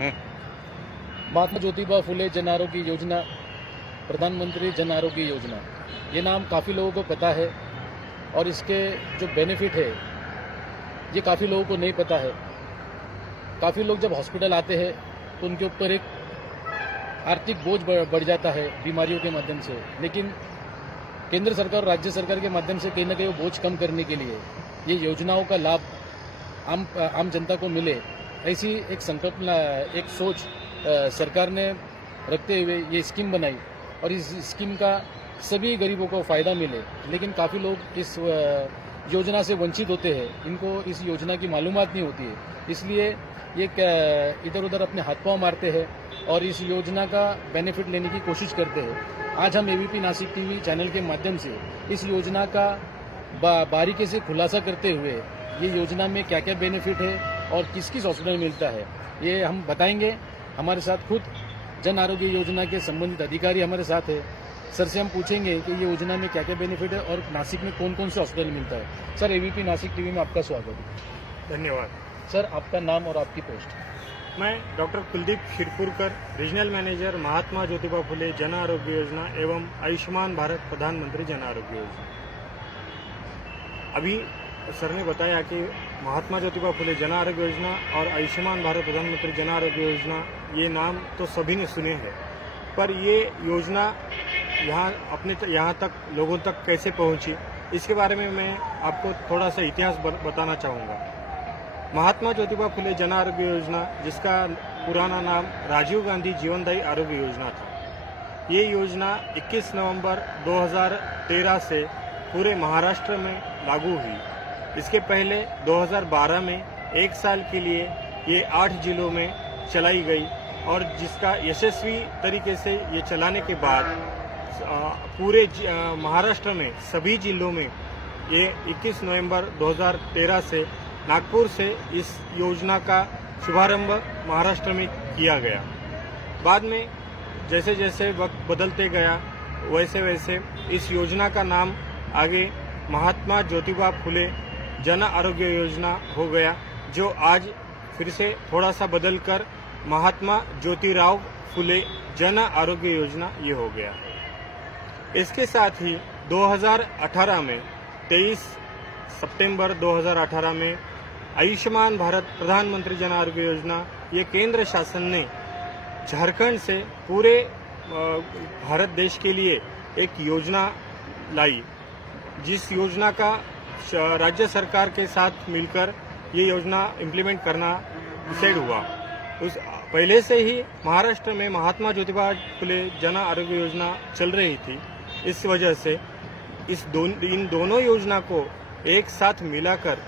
महात्मा ज्योतिबा फुले जन आरोग्य योजना, प्रधानमंत्री जन आरोग्य योजना, ये नाम काफ़ी लोगों को पता है और इसके जो बेनिफिट है ये काफ़ी लोगों को नहीं पता है। काफ़ी लोग जब हॉस्पिटल आते हैं तो उनके ऊपर एक आर्थिक बोझ बढ़ जाता है बीमारियों के माध्यम से, लेकिन केंद्र सरकार और राज्य सरकार के माध्यम से कहीं ना कहीं वो बोझ कम करने के लिए ये योजनाओं का लाभ आम जनता को मिले, ऐसी एक संकल्प, एक सोच सरकार ने रखते हुए ये स्कीम बनाई और इस स्कीम का सभी गरीबों को फ़ायदा मिले। लेकिन काफ़ी लोग इस योजना से वंचित होते हैं, इनको इस योजना की मालूमात नहीं होती है, इसलिए ये इधर उधर अपने हाथ पांव मारते हैं और इस योजना का बेनिफिट लेने की कोशिश करते हैं। आज हम एबीपी नासिक टीवी चैनल के माध्यम से इस योजना का बारीकी से खुलासा करते हुए ये योजना में क्या क्या बेनिफिट है और किस किस हॉस्पिटल में मिलता है ये हम बताएंगे। हमारे साथ खुद जन आरोग्य योजना के संबंधित अधिकारी हमारे साथ है। सर से हम पूछेंगे कि ये योजना में क्या क्या बेनिफिट है और नासिक में कौन कौन से हॉस्पिटल मिलता है। सर, एबीपी नासिक टीवी में आपका स्वागत है। धन्यवाद सर, आपका नाम और आपकी पोस्ट? मैं doctor Kuldeep Shirpurkar, regional manager, Mahatma Jyotiba Phule Jan Arogya योजना एवं आयुष्मान भारत प्रधानमंत्री जन आरोग्य योजना। अभी सर ने बताया कि महात्मा ज्योतिबा फुले जन आरोग्य योजना और आयुष्मान भारत प्रधानमंत्री जन आरोग्य योजना, ये नाम तो सभी ने सुने हैं, पर ये योजना यहाँ तक लोगों तक कैसे पहुंची, इसके बारे में मैं आपको थोड़ा सा इतिहास बताना चाहूँगा। महात्मा ज्योतिबा फुले जन आरोग्य योजना, जिसका पुराना नाम राजीव गांधी जीवनदायी आरोग्य योजना था, ये योजना 21 नवंबर 2013 से पूरे महाराष्ट्र में लागू हुई। इसके पहले 2012 में एक साल के लिए ये 8 जिलों में चलाई गई और जिसका यशस्वी तरीके से ये चलाने के बाद पूरे महाराष्ट्र में सभी जिलों में ये 21 नवंबर 2013 से नागपुर से इस योजना का शुभारंभ महाराष्ट्र में किया गया। बाद में जैसे जैसे वक्त बदलते गया वैसे वैसे इस योजना का नाम आगे महात्मा ज्योतिबा फुले जन आरोग्य योजना हो गया, जो आज फिर से थोड़ा सा बदलकर महात्मा ज्योतिराव फुले जन आरोग्य योजना ये हो गया। इसके साथ ही 2018 में 23 सितंबर 2018 में आयुष्मान भारत प्रधानमंत्री जन आरोग्य योजना, ये केंद्र शासन ने झारखंड से पूरे भारत देश के लिए एक योजना लाई, जिस योजना का राज्य सरकार के साथ मिलकर ये योजना इम्प्लीमेंट करना डिसाइड हुआ। उस पहले से ही महाराष्ट्र में महात्मा ज्योतिबा फुले जन आरोग्य योजना चल रही थी। इस वजह से इन दोनों योजना को एक साथ मिलाकर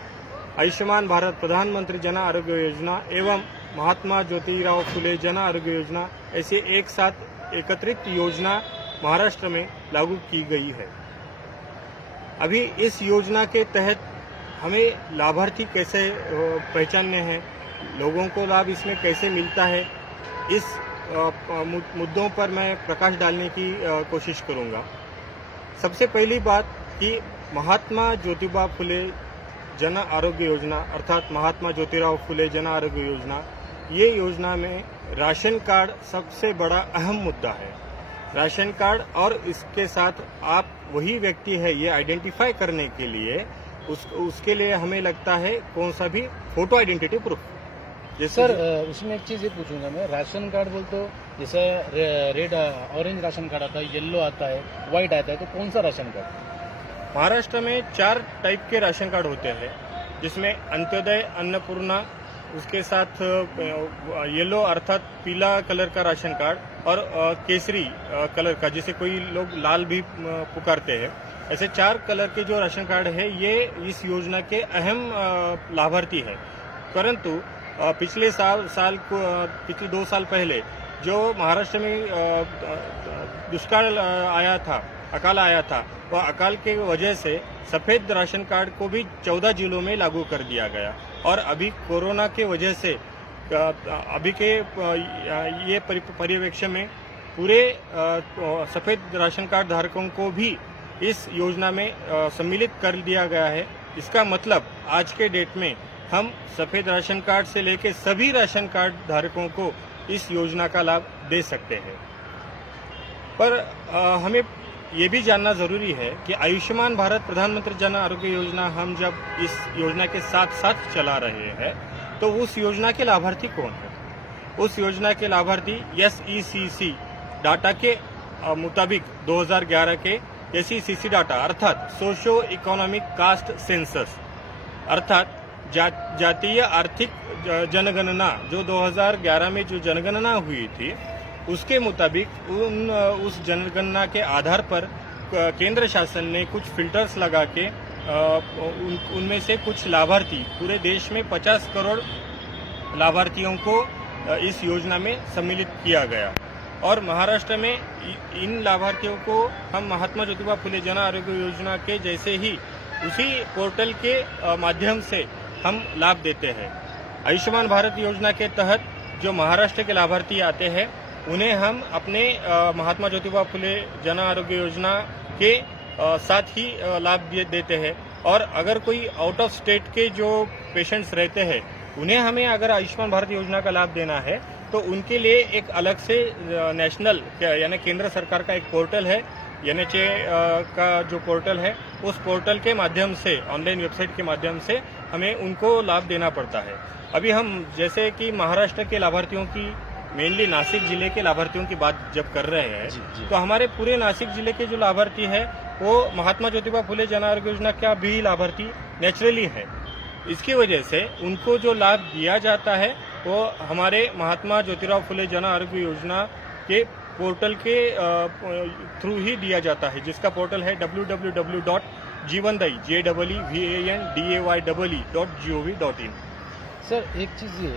आयुष्मान भारत प्रधानमंत्री जन आरोग्य योजना एवं महात्मा ज्योतिराव फुले जन आरोग्य योजना ऐसे एक साथ एकत्रित योजना महाराष्ट्र में लागू की गई है। अभी इस योजना के तहत हमें लाभार्थी कैसे पहचानने हैं, लोगों को लाभ इसमें कैसे मिलता है, इस मुद्दों पर मैं प्रकाश डालने की कोशिश करूंगा। सबसे पहली बात कि महात्मा ज्योतिबा फुले जन आरोग्य योजना अर्थात महात्मा ज्योतिराव फुले जन आरोग्य योजना, ये योजना में राशन कार्ड सबसे बड़ा अहम मुद्दा है। राशन कार्ड और इसके साथ आप वही व्यक्ति है ये आइडेंटिफाई करने के लिए उसके लिए हमें लगता है कौन सा भी फोटो आइडेंटिटी प्रूफ। सर, उसमें एक चीज़ ये पूछूंगा मैं, राशन कार्ड बोल तो जैसे रेड ऑरेंज राशन कार्ड आता है, येलो आता है, व्हाइट आता है, तो कौन सा राशन कार्ड? महाराष्ट्र में 4 टाइप के राशन कार्ड होते हैं, जिसमें अंत्योदय, अन्नपूर्णा, उसके साथ येलो अर्थात पीला कलर का राशन कार्ड और केसरी कलर का, जिसे कोई लोग लाल भी पुकारते हैं। ऐसे 4 कलर के जो राशन कार्ड है ये इस योजना के अहम लाभार्थी है। परंतु पिछले पिछले 2 साल पहले जो महाराष्ट्र में दुष्काल आया था, अकाल आया था, वह अकाल के वजह से सफेद राशन कार्ड को भी 14 जिलों में लागू कर दिया गया और अभी कोरोना के वजह से अभी के ये पर्यवेक्षण में पूरे सफेद राशन कार्ड धारकों को भी इस योजना में सम्मिलित कर दिया गया है। इसका मतलब आज के डेट में हम सफेद राशन कार्ड से लेकर सभी राशन कार्ड धारकों को इस योजना का लाभ दे सकते हैं। पर हमें ये भी जानना जरूरी है कि आयुष्मान भारत प्रधानमंत्री जन आरोग्य योजना हम जब इस योजना के साथ साथ चला रहे हैं तो उस योजना के लाभार्थी कौन है? उस योजना के लाभार्थी SECC डाटा के मुताबिक 2011 के SECC डाटा अर्थात सोशो इकोनॉमिक कास्ट सेंसस अर्थात जातीय आर्थिक जनगणना जो 2011 में जो जनगणना हुई थी उसके मुताबिक उस जनगणना के आधार पर केंद्र शासन ने कुछ फिल्टर्स लगा के उनमें से कुछ लाभार्थी पूरे देश में 50 करोड़ लाभार्थियों को इस योजना में सम्मिलित किया गया और महाराष्ट्र में इन लाभार्थियों को हम महात्मा ज्योतिबा फुले जन आरोग्य योजना के जैसे ही उसी पोर्टल के माध्यम से हम लाभ देते हैं। आयुष्मान भारत योजना के तहत जो महाराष्ट्र के लाभार्थी आते हैं उन्हें हम अपने महात्मा ज्योतिबा फुले जन आरोग्य योजना के साथ ही लाभ देते हैं और अगर कोई आउट ऑफ स्टेट के जो पेशेंट्स रहते हैं उन्हें हमें अगर आयुष्मान भारत योजना का लाभ देना है तो उनके लिए एक अलग से नेशनल यानी केंद्र सरकार का एक पोर्टल है NHA का जो पोर्टल है उस पोर्टल के माध्यम से ऑनलाइन वेबसाइट के माध्यम से हमें उनको लाभ देना पड़ता है। अभी हम जैसे कि महाराष्ट्र के लाभार्थियों की मेनली नासिक जिले के लाभार्थियों की बात जब कर रहे हैं तो हमारे पूरे नासिक जिले के जो लाभार्थी है वो महात्मा ज्योतिबा फुले जन आरोग्य योजना का भी लाभार्थी नेचुरली है। इसकी वजह से उनको जो लाभ दिया जाता है वो हमारे महात्मा ज्योतिराव फुले जन आरोग्य योजना के पोर्टल के थ्रू ही दिया जाता है जिसका पोर्टल है www.jeevandai.gov.in। सर एक चीज़ ये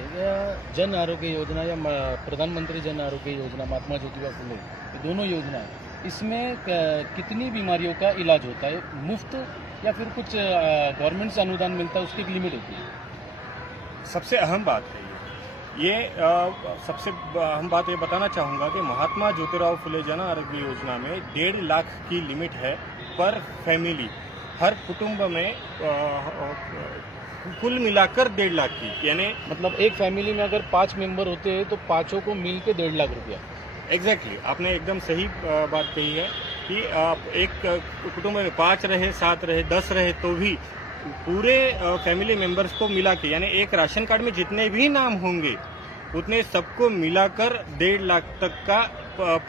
जन आरोग्य योजना या प्रधानमंत्री जन आरोग्य योजना महात्मा ज्योतिबा फुले ये दोनों योजनाएं इसमें कितनी बीमारियों का इलाज होता है? मुफ्त या फिर कुछ गवर्नमेंट से अनुदान मिलता है उसकी एक लिमिट होती है? सबसे अहम बात है ये सबसे अहम बात ये बताना चाहूँगा कि महात्मा ज्योतिराव फुले जन आरोग्य योजना में 1.5 लाख की लिमिट है पर फैमिली। हर कुटुंब में कुल मिलाकर 1.5 लाख की यानी मतलब एक फैमिली में अगर 5 मेंबर होते हैं तो पाँचों को मिल के 1.5 लाख रुपया। एग्जैक्टली आपने एकदम सही बात कही है कि एक कुटुंब में 5 रहे 7 रहे 10 रहे तो भी पूरे फैमिली मेंबर्स को मिला के यानी एक राशन कार्ड में जितने भी नाम होंगे उतने सबको मिलाकर 1.5 लाख तक का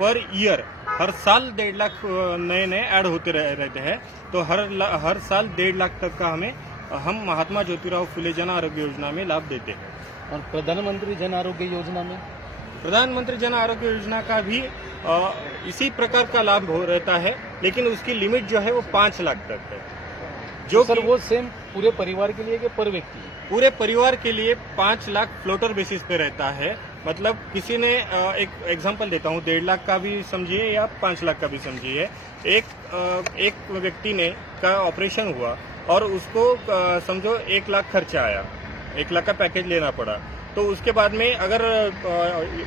पर ईयर हर साल 1.5 लाख नए ऐड होते रहते हैं तो हर साल 1.5 लाख तक का हम महात्मा ज्योतिराव फुले जन आरोग्य योजना में लाभ देते हैं। और प्रधानमंत्री जन आरोग्य योजना में प्रधानमंत्री जन आरोग्य योजना का भी इसी प्रकार का लाभ हो रहता है लेकिन उसकी लिमिट जो है वो 5 लाख तक है जो तो सर वो सेम पूरे परिवार के लिए कि पर व्यक्ति? पूरे परिवार के लिए 5 लाख फ्लोटर बेसिस पे रहता है। मतलब किसी ने एक एग्जांपल देता हूँ 1.5 लाख का भी समझिए या 5 लाख का भी समझिए। एक व्यक्ति ने का ऑपरेशन हुआ और उसको समझो 1 लाख खर्चा आया, 1 लाख का पैकेज लेना पड़ा तो उसके बाद में अगर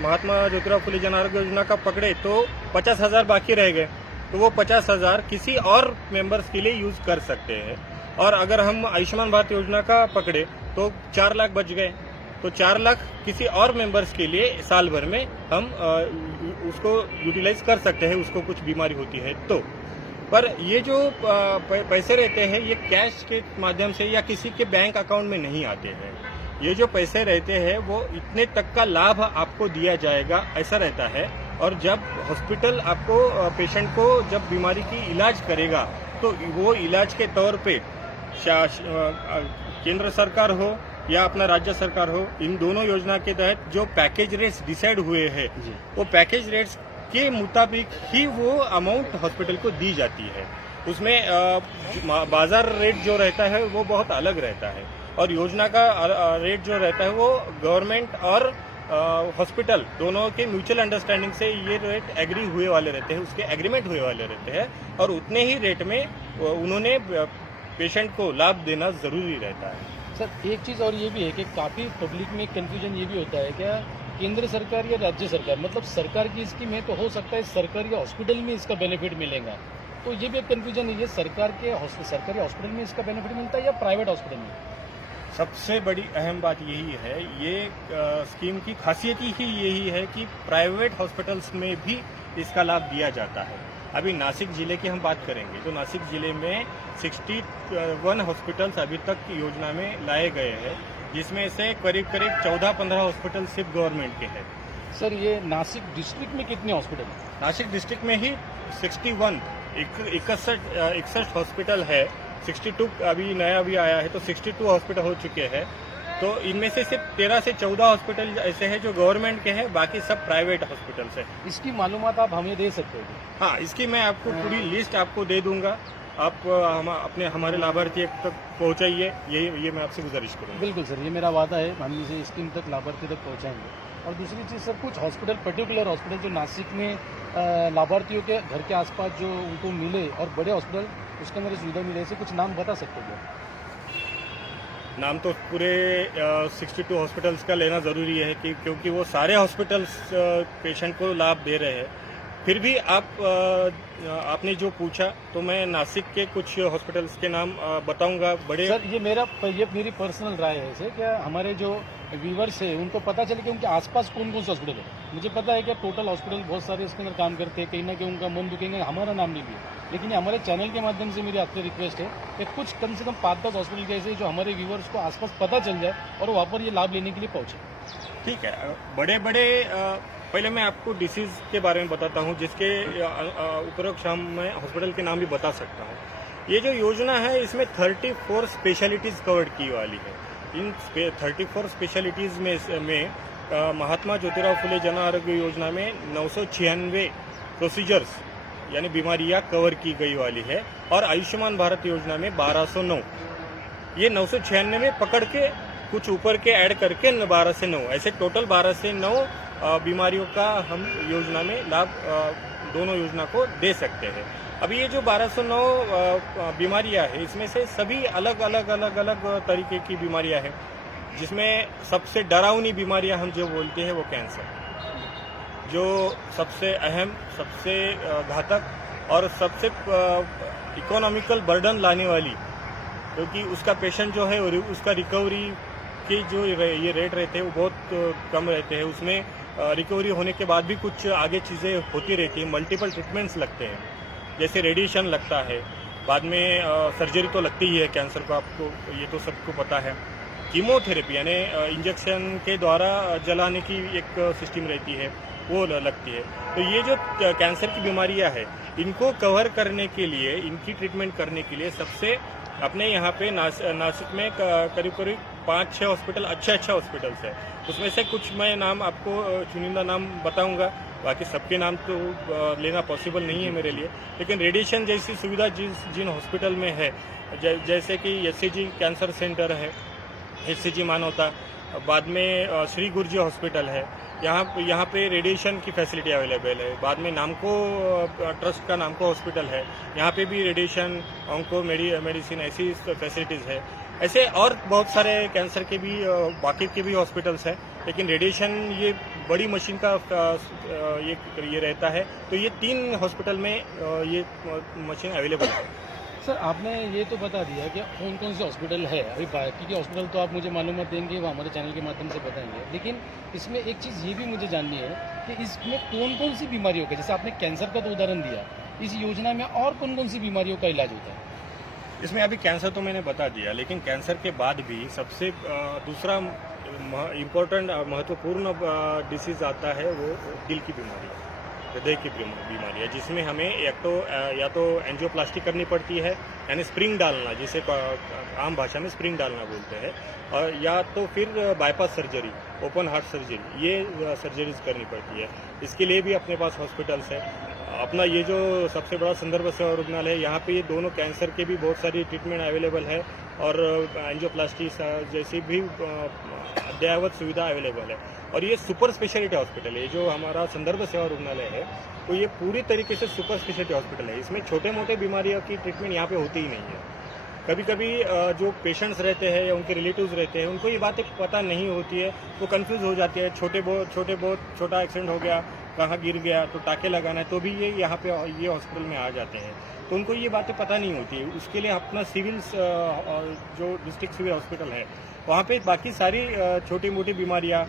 महात्मा ज्योतिराव फुले जन आरोग्य योजना का पकड़े तो 50,000 बाकी रह गए तो वो 50,000 किसी और मेंबर्स के लिए यूज कर सकते हैं। और अगर हम आयुष्मान भारत योजना का पकड़े तो 4 लाख बच गए तो 4 लाख किसी और मेंबर्स के लिए साल भर में हम उसको यूटिलाइज कर सकते हैं उसको कुछ बीमारी होती है तो। पर ये जो पैसे रहते हैं ये कैश के माध्यम से या किसी के बैंक अकाउंट में नहीं आते हैं। ये जो पैसे रहते हैं वो इतने तक का लाभ आपको दिया जाएगा ऐसा रहता है। और जब हॉस्पिटल आपको पेशेंट को जब बीमारी की इलाज करेगा तो वो इलाज के तौर पे केंद्र सरकार हो या अपना राज्य सरकार हो इन दोनों योजना के तहत जो पैकेज रेट्स डिसाइड हुए हैं वो पैकेज रेट्स के मुताबिक ही वो अमाउंट हॉस्पिटल को दी जाती है। उसमें बाजार रेट जो रहता है वो बहुत अलग रहता है और योजना का रेट जो रहता है वो गवर्नमेंट और हॉस्पिटल दोनों के म्यूचुअल अंडरस्टैंडिंग से ये रेट एग्री हुए वाले रहते हैं, उसके एग्रीमेंट हुए वाले रहते हैं और उतने ही रेट में उन्होंने पेशेंट को लाभ देना जरूरी रहता है। सर एक चीज़ और ये भी है कि काफ़ी पब्लिक में कंफ्यूजन ये भी होता है क्या केंद्र सरकार या राज्य सरकार मतलब सरकार की स्कीम है तो हो सकता है सरकारी हॉस्पिटल में इसका बेनिफिट मिलेगा तो ये भी एक कंफ्यूजन है। ये सरकारी हॉस्पिटल में इसका बेनिफिट मिलता है या प्राइवेट हॉस्पिटल में? सबसे बड़ी अहम बात यही है, ये स्कीम की खासियत ही यही है कि प्राइवेट हॉस्पिटल्स में भी इसका लाभ दिया जाता है। अभी नासिक जिले की हम बात करेंगे तो नासिक जिले में 61 हॉस्पिटल्स अभी तक योजना में लाए गए हैं, जिसमें से करीब 14-15 हॉस्पिटल सिर्फ गवर्नमेंट के हैं। सर ये नासिक डिस्ट्रिक्ट में कितने हॉस्पिटल हैं? नासिक डिस्ट्रिक्ट में ही 61 हॉस्पिटल है। 62 अभी नया भी आया है, तो 62 हॉस्पिटल हो चुके हैं। तो इनमें से सिर्फ 13 से 14 हॉस्पिटल ऐसे हैं जो गवर्नमेंट के हैं, बाकी सब प्राइवेट हॉस्पिटल्स हैं। इसकी मालूमात आप हमें दे सकते हो? हाँ, इसकी मैं आपको पूरी लिस्ट आपको दे दूंगा। आप हमारे लाभार्थी तक पहुंचाइए, ये मैं आपसे गुजारिश करूंगा। बिल्कुल सर, ये मेरा वादा है, हम इसे स्कीम तक लाभार्थी तक पहुंचाएंगे। और दूसरी चीज़ सर, कुछ हॉस्पिटल, पर्टिकुलर हॉस्पिटल जो नासिक में लाभार्थियों के घर के आसपास जो उनको मिले और बड़े हॉस्पिटल उसके अंदर सुविधा मिले, ऐसे कुछ नाम बता सकते हो? नाम तो पूरे 62 हॉस्पिटल्स का लेना ज़रूरी है क्योंकि वो सारे हॉस्पिटल्स पेशेंट को लाभ दे रहे हैं। फिर भी आपने जो पूछा तो मैं नासिक के कुछ हॉस्पिटल्स के नाम बताऊंगा। बड़े सर ये मेरी पर्सनल राय है सर, क्या हमारे जो व्यूवर्स है उनको पता चले कि उनके आसपास कौन कौन से हॉस्पिटल है। मुझे पता है कि टोटल हॉस्पिटल बहुत सारे इसके अंदर काम करते हैं, कहीं ना कहीं उनका मन दुखेंगे हमारा नाम नहीं लिया, लेकिन हमारे चैनल के माध्यम से मेरी आपसे रिक्वेस्ट है कि कुछ कम से कम 5-10 हॉस्पिटल जैसे जो हमारे व्यूवर्स को आसपास पता चल जाए और वहाँ पर ये लाभ लेने के लिए पहुंचे। ठीक है, बड़े पहले मैं आपको डिसीज के बारे में बताता हूँ, जिसके उपरोक्त शाम मैं हॉस्पिटल के नाम भी बता सकता हूँ। ये जो योजना है इसमें 34 स्पेशलिटीज़ कवर की वाली है। इन 34 स्पेशलिटीज़ में महात्मा ज्योतिराव फुले जन आरोग्य योजना में 996 प्रोसीजर्स यानी बीमारियां कवर की गई वाली है, और आयुष्मान भारत योजना में 1209। ये 996 में पकड़ के कुछ ऊपर के ऐड करके 12 से 9, ऐसे टोटल 12 से 9 बीमारियों का हम योजना में लाभ दोनों योजना को दे सकते हैं। अभी ये जो 1209 बीमारियां हैं, इसमें से सभी अलग अलग तरीके की बीमारियां हैं, जिसमें सबसे डरावनी बीमारियां हम जो बोलते हैं वो कैंसर, जो सबसे अहम, सबसे घातक और सबसे इकोनॉमिकल बर्डन लाने वाली, क्योंकि उसका पेशेंट जो है उसका रिकवरी के जो ये रेट रहते हैं वो बहुत कम रहते हैं। उसमें रिकवरी होने के बाद भी कुछ आगे चीज़ें होती रहती हैं, मल्टीपल ट्रीटमेंट्स लगते हैं, जैसे रेडिएशन लगता है, बाद में सर्जरी तो लगती ही है कैंसर को, आपको ये तो सबको पता है। कीमोथेरेपी यानी इंजेक्शन के द्वारा जलाने की एक सिस्टम रहती है, वो लगती है। तो ये जो कैंसर की बीमारियां हैं, इनको कवर करने के लिए, इनकी ट्रीटमेंट करने के लिए सबसे अपने यहाँ पे नासिक में करीब 5-6 हॉस्पिटल अच्छे हॉस्पिटल्स है। उसमें से कुछ मैं नाम आपको चुनिंदा नाम बताऊंगा, बाकी सबके नाम तो लेना पॉसिबल नहीं है मेरे लिए। लेकिन रेडिएशन जैसी सुविधा जिन हॉस्पिटल में है, जैसे कि एससीजी कैंसर सेंटर है, एससीजी मानवता, बाद में श्री गुरुजी हॉस्पिटल है, यहाँ पे रेडिएशन की फैसिलिटी अवेलेबल है। बाद में नामको ट्रस्ट का नामको हॉस्पिटल है, यहाँ पे भी रेडिएशन, ऑन्को मेडिसिन ऐसी फैसिलिटीज़ है। ऐसे और बहुत सारे कैंसर के भी बाकी के भी हॉस्पिटल्स हैं, लेकिन रेडिएशन ये बड़ी मशीन का ये रहता है, तो ये 3 हॉस्पिटल में ये मशीन अवेलेबल है। सर आपने ये तो बता दिया कि कौन कौन से हॉस्पिटल है, अभी बाकी के हॉस्पिटल तो आप मुझे मालूमात देंगे, वो हमारे चैनल के माध्यम से बताएंगे, लेकिन इसमें एक चीज़ ये भी मुझे जाननी है कि इसमें कौन कौन सी बीमारियों का, जैसे आपने कैंसर का तो उदाहरण दिया, इस योजना में और कौन कौन सी बीमारियों का इलाज होता है? इसमें अभी कैंसर तो मैंने बता दिया, लेकिन कैंसर के बाद भी सबसे दूसरा इम्पोर्टेंट महत्वपूर्ण डिसीज आता है, वो दिल की बीमारी, हृदय की बीमारी है, जिसमें हमें या तो एंजियोप्लास्टी करनी पड़ती है, यानी स्प्रिंग डालना, जिसे आम भाषा में स्प्रिंग डालना बोलते हैं, और या तो फिर bypass surgery, open heart surgery, ये सर्जरीज करनी पड़ती है। इसके लिए भी अपने पास हॉस्पिटल्स है। अपना ये जो सबसे बड़ा संदर्भ सेवा रुग्णालय है, यहाँ पे ये दोनों कैंसर के भी बहुत सारी ट्रीटमेंट अवेलेबल है, और एंजियोप्लास्टी जैसी भी अद्ययावत सुविधा अवेलेबल है। और ये सुपर स्पेशलिटी हॉस्पिटल है, जो हमारा संदर्भ सेवा रुग्णालय है, तो ये पूरी तरीके से सुपर स्पेशलिटी हॉस्पिटल है। इसमें छोटे मोटे बीमारियों की ट्रीटमेंट यहाँ पे होती ही नहीं है। कभी कभी जो पेशेंट्स रहते हैं या उनके रिलेटिव्स रहते हैं, उनको ये बातें पता नहीं होती है, वो कंफ्यूज हो जाती है। छोटा एक्सीडेंट हो गया, कहाँ गिर गया, तो टाके लगाना है, तो भी ये यहाँ पे ये हॉस्पिटल में आ जाते हैं, तो उनको ये बातें पता नहीं होती है। उसके लिए अपना सिविल जो डिस्ट्रिक्ट सिविल हॉस्पिटल है, वहाँ पे बाकी सारी छोटी मोटी बीमारियाँ,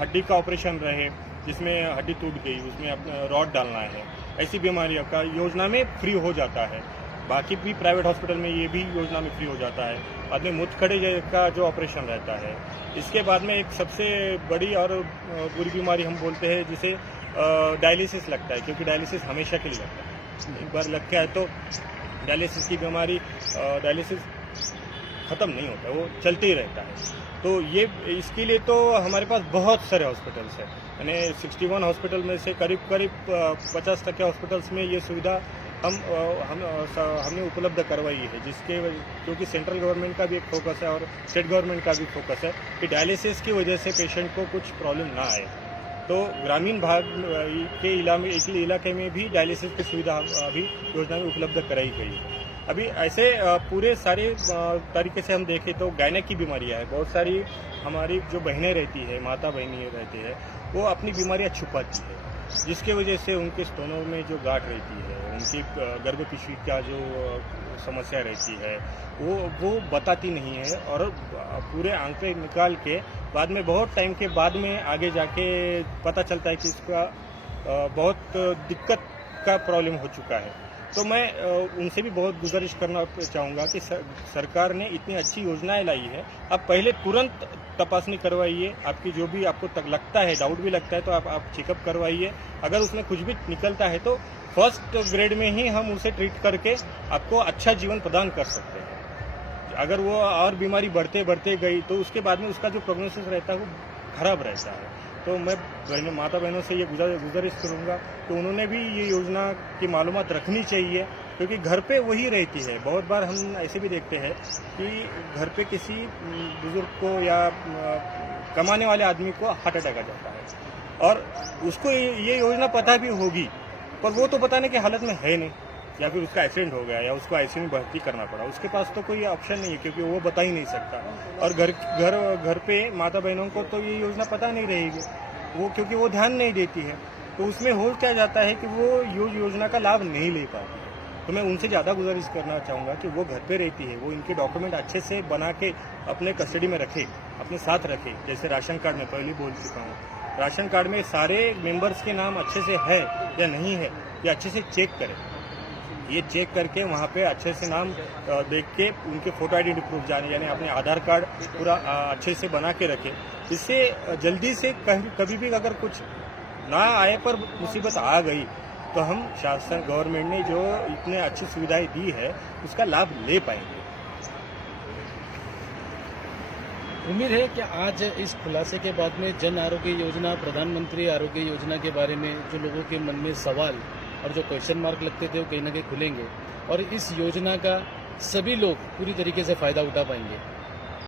हड्डी का ऑपरेशन रहे जिसमें हड्डी टूट गई, उसमें अपना रॉड डालना है, ऐसी बीमारियों का योजना में फ्री हो जाता है। बाकी भी प्राइवेट हॉस्पिटल में ये भी योजना में फ्री हो जाता है। बाद में मुतखड़े का जो ऑपरेशन रहता है, इसके बाद में एक सबसे बड़ी और बुरी बीमारी हम बोलते हैं जिसे डायलिसिस लगता है, क्योंकि डायलिसिस हमेशा के लिए लगता है। एक बार लग गया है तो डायलिसिस की बीमारी, डायलिसिस ख़त्म नहीं होता, वो चलते ही रहता है। तो ये इसके लिए तो हमारे पास बहुत सारे हॉस्पिटल्स हैं, यानी 61 हॉस्पिटल में से करीब 50% हॉस्पिटल्स में ये सुविधा हमने उपलब्ध करवाई है, क्योंकि सेंट्रल गवर्नमेंट का भी एक फोकस है और स्टेट गवर्नमेंट का भी फोकस है कि डायलिसिस की वजह से पेशेंट को कुछ प्रॉब्लम ना आए। तो ग्रामीण भाग के इलाके में भी डायलिसिस की सुविधा अभी योजना में उपलब्ध कराई गई है। अभी ऐसे पूरे सारे तरीके से हम देखें तो गायनेक की बीमारियां हैं, बहुत सारी हमारी जो बहनें रहती है, माता बहनें रहती है, वो अपनी बीमारियां छुपाती है, जिसके वजह से उनके स्तनों में जो गांठ रहती है, उनकी गर्भ पिशवी का जो समस्या रहती है, वो बताती नहीं है और पूरे आंकड़े निकाल के बाद में बहुत टाइम के बाद में आगे जाके पता चलता है कि इसका बहुत दिक्कत का प्रॉब्लम हो चुका है। तो मैं उनसे भी बहुत गुजारिश करना चाहूँगा कि सरकार ने इतनी अच्छी योजनाएं लाई है, आप पहले तुरंत तपासनी करवाइए। आपकी जो भी आपको तक लगता है, डाउट भी लगता है, तो आप चेकअप करवाइए। अगर उसमें कुछ भी निकलता है तो फर्स्ट ग्रेड में ही हम उसे ट्रीट करके आपको अच्छा जीवन प्रदान कर सकते हैं। अगर वो और बीमारी बढ़ते गई तो उसके बाद में उसका जो प्रोग्नोसिस रहता है वो खराब रहता है। तो मैं माता बहनों से ये गुजारिश करूँगा कि उन्होंने भी ये योजना की मालूमात रखनी चाहिए, क्योंकि घर पे वही रहती है। बहुत बार हम ऐसे भी देखते हैं कि घर पे किसी बुजुर्ग को या कमाने वाले आदमी को हार्ट अटैक आ जाता है और उसको ये योजना पता भी होगी, पर वो तो बताने की हालत में है नहीं, या फिर उसका एक्सीडेंट हो गया या उसको आईसीयू में भर्ती करना पड़ा, उसके पास तो कोई ऑप्शन नहीं है, क्योंकि वो बता ही नहीं सकता। और घर पे माता बहनों को तो ये योजना पता नहीं रहेगी, वो क्योंकि वो ध्यान नहीं देती है, तो उसमें हो क्या जाता है कि वो योजना का लाभ नहीं ले पाती है। तो मैं उनसे ज़्यादा गुजारिश करना चाहूँगा कि वो घर पे रहती है, वो इनके डॉक्यूमेंट अच्छे से बना के अपने कस्टडी में रखे, अपने साथ रखे। जैसे राशन कार्ड में पहले बोल चुका हूँ, राशन कार्ड में सारे मेंबर्स के नाम अच्छे से है या नहीं है, ये अच्छे से चेक करें। ये चेक करके वहाँ पे अच्छे से नाम देख के उनके फोटो आइडेंटिटी प्रूफ यानी अपने आधार कार्ड पूरा अच्छे से बना के रखें। इससे जल्दी से कभी भी अगर कुछ ना आए पर मुसीबत आ गई तो हम शासन गवर्नमेंट ने जो इतने अच्छी सुविधाएं दी है उसका लाभ ले पाएंगे। उम्मीद है कि आज इस खुलासे के बाद में जन आरोग्य योजना, प्रधानमंत्री आरोग्य योजना के बारे में जो लोगों के मन में सवाल और जो क्वेश्चन मार्क लगते थे वो कहीं ना कहीं खुलेंगे और इस योजना का सभी लोग पूरी तरीके से फायदा उठा पाएंगे।